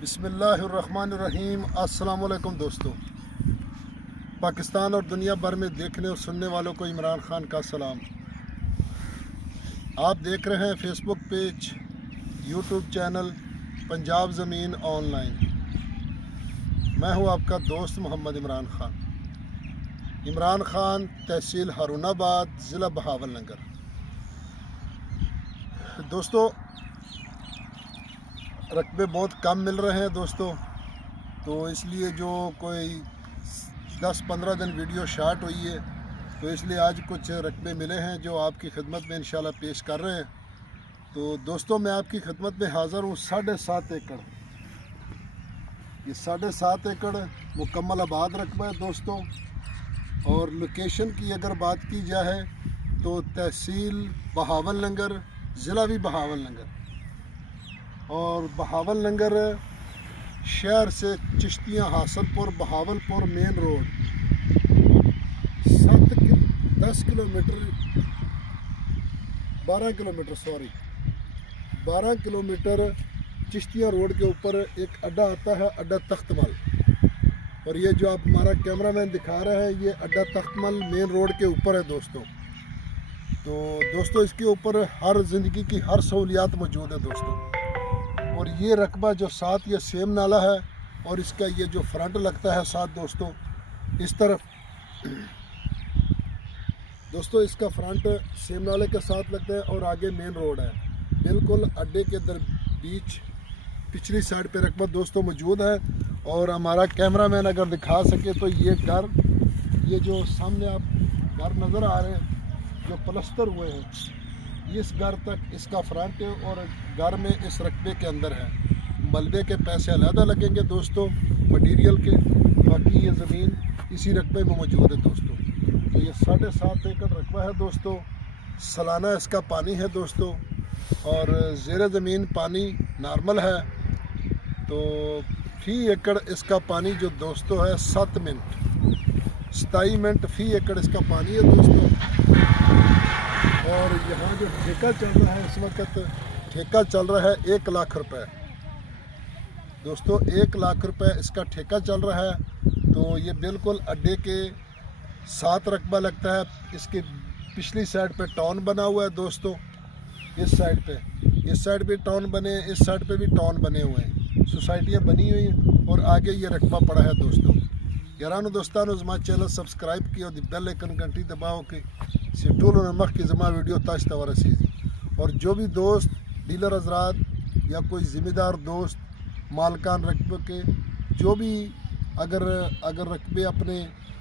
बिस्मिल्लाहिर्रहमानिर्रहीम। अस्सलाम वालेकुम दोस्तों, पाकिस्तान और दुनिया भर में देखने और सुनने वालों को इमरान खान का सलाम। आप देख रहे हैं Facebook page, YouTube channel Punjab ज़मीन ऑनलाइन। मैं हूं आपका दोस्त मोहम्मद इमरान खान। इमरान खान, तहसील हारूनाबाद, ज़िला बहावलनगर। दोस्तों, रकबे बहुत कम मिल रहे हैं दोस्तों, तो इसलिए जो कोई 10-15 दिन वीडियो शार्ट हुई है, तो इसलिए आज कुछ रकबे मिले हैं जो आपकी खिदमत में इंशाल्लाह पेश कर रहे हैं। तो दोस्तों, मैं आपकी खिदमत में हाज़िर हूँ। 7.5 एकड़, ये 7.5 एकड़ मुकम्मल आबाद रकबा है दोस्तों। और लोकेशन की अगर बात की जाए तो तहसील बहावलनगर, ज़िला भी बहावलनगर, और बहावलनगर शहर से Chishtian Hasilpur Bahawalpur main road 10 kilometre 12 kilometre Chishtian road के ऊपर एक अड्डा आता है, अड्डा तख्तमल। और ये जो आप हमारा कैमरामैन दिखा रहे हैं, ये अड्डा तख्तमल मेन रोड के ऊपर है दोस्तों। तो दोस्तों, इसके ऊपर हर ज़िंदगी की हर सहूलियात मौजूद है दोस्तों। और ये रकबा जो साथ ये सेम नाला है, और इसका ये जो फ्रंट लगता है साथ दोस्तों, इस तरफ दोस्तों इसका फ्रंट सेम नाले के साथ लगता है, और आगे मेन रोड है। बिल्कुल अड्डे के बीच पिछली साइड पे रकबा दोस्तों मौजूद है। और हमारा कैमरामैन अगर दिखा सके तो ये घर, ये जो सामने आप घर नज़र आ रहे हैं जो प्लस्तर हुए हैं, इस घर तक इसका फ्रंट है, और घर में इस रकबे के अंदर है। मलबे के पैसे अलहदा लगेंगे दोस्तों, मटीरियल के। बाकी ये ज़मीन इसी रकबे में मौजूद है दोस्तों। तो ये 7.5 एकड़ रकबा है दोस्तों। सालाना इसका पानी है दोस्तों, और ज़ेर ज़मीन पानी नॉर्मल है। तो फी एकड़ इसका पानी जो दोस्तों है 27 मिनट फी एकड़ इसका पानी है दोस्तों। और यहाँ जो ठेका चल रहा है इस वक्त, ठेका चल रहा है 1 लाख रुपए दोस्तों। 1 लाख रुपए इसका ठेका चल रहा है। तो ये बिल्कुल अड्डे के साथ रकबा लगता है। इसके पिछली साइड पे टाउन बना हुआ है दोस्तों। इस साइड पे टाउन बने, इस साइड पे भी टाउन बने हुए हैं, सोसाइटियाँ बनी हुई हैं, और आगे ये रकबा पड़ा है दोस्तों। यारानो दोस्तानो, ज़मा चैनल सब्सक्राइब किया, बेल आइकन घंटी दबाओ कि टूल नमक की ज़मा वीडियो ताश तवर सीजी। और जो भी दोस्त डीलर हजरात या कोई ज़िम्मेदार दोस्त मालकान रकबे के, जो भी अगर रकबे अपने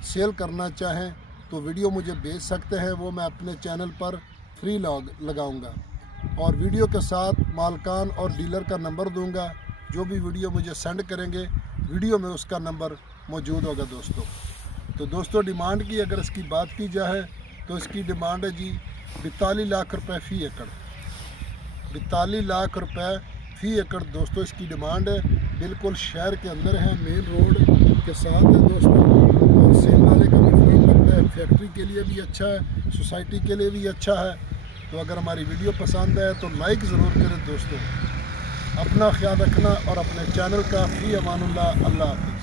सेल करना चाहें तो वीडियो मुझे भेज सकते हैं। वो मैं अपने चैनल पर फ्री लगाऊंगा, और वीडियो के साथ मालकान और डीलर का नंबर दूंगा। जो भी वीडियो मुझे सेंड करेंगे, वीडियो में उसका नंबर मौजूद होगा दोस्तों। तो दोस्तों, डिमांड की अगर इसकी बात की जाए तो इसकी डिमांड है जी 42 लाख रुपए फ़ी एकड़। 42 लाख रुपए फ़ी एकड़ दोस्तों इसकी डिमांड है। बिल्कुल शहर के अंदर है, मेन रोड के साथ है दोस्तों। और सेल वाले का भी फ्री लगता है, फैक्ट्री के लिए भी अच्छा है, सोसाइटी के लिए भी अच्छा है। तो अगर हमारी वीडियो पसंद आए तो लाइक ज़रूर करें दोस्तों। अपना ख्याल रखना, और अपने चैनल का फ़ी अमानुल्लाह। अल्लाह हाफ़िज़।